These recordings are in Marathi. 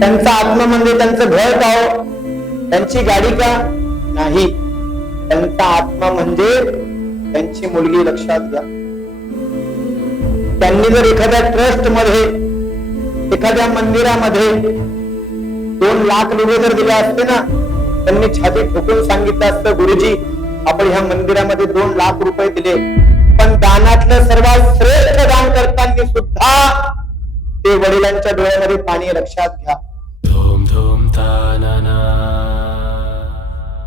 त्यांचा आत्मा म्हणजे त्यांचं घर का हो, त्यांची गाडी का नाही, त्यांचा आत्मा म्हणजे त्यांची मुलगी. लक्षात घ्या. त्यांनी जर एखाद्या ट्रस्ट मध्ये, एखाद्या मंदिरामध्ये 2 लाख रुपये जर दिले असते ना, त्यांनी छाती ठोकून सांगितलं असतं, गुरुजी आपण ह्या मंदिरामध्ये 2 लाख रुपये दिले, पण दानातलं सर्वात श्रेष्ठ दान करताना सुद्धा ते वडिलांच्या डोळ्यामध्ये पाणी. लक्षात घ्या. धूम धूम तानना,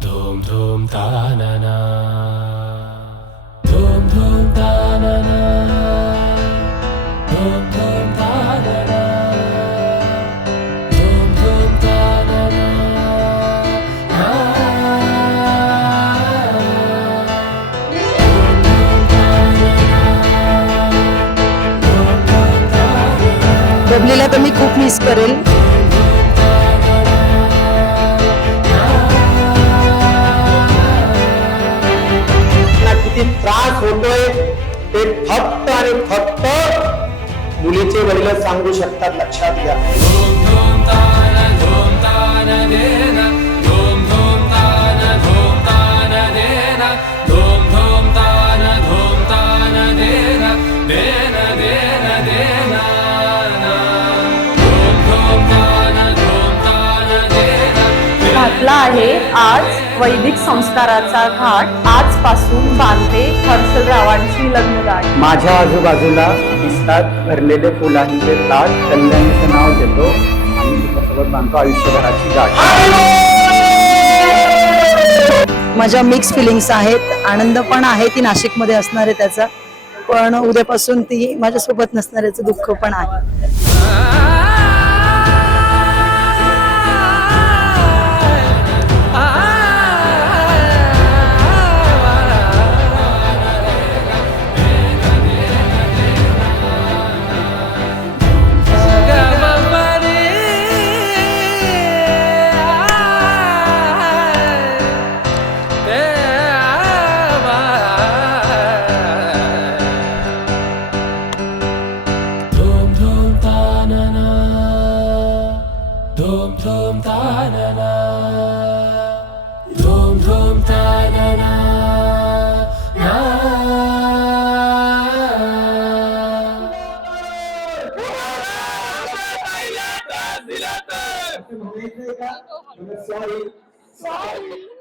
धूम धूम तानना, धूम धूम तानना, धूम धूम तानना, धूम धूम तानना. बबलीला तर मी खूप मिस करेल. किती त्रास होतोय ते फक्त आणि फक्त मुलीचे वडील सांगू शकतात. लक्षात घ्या. धूम धूम तान, धूम तान देना, धूम धूम तान, धूम तान देना, धूम धूम तान, धूम तान देना, देना देना देना. घातला आहे आज वैदिक संस्काराचा घाट. आजपासून बांधते हर्षलरावांची लग्नगाठ. माझ्या आजूबाजूला दिसतात भरलेले फुलांचे ताट, कल्याणीचं नाव देतो आणि तिच्यासोबत बांधतो आयुष्यभराची गाठ. माझ्या मिक्स फिलिंग्स आहेत. आनंद पण आहे, ती नाशिकमध्ये असणार आहे त्याचा, पण उद्यापासून ती माझ्यासोबत नसणाऱ्याचं दुःख पण आहे. धूम धूम तानना, धूम धूम तानना, धूम धूम तानना. Sorry.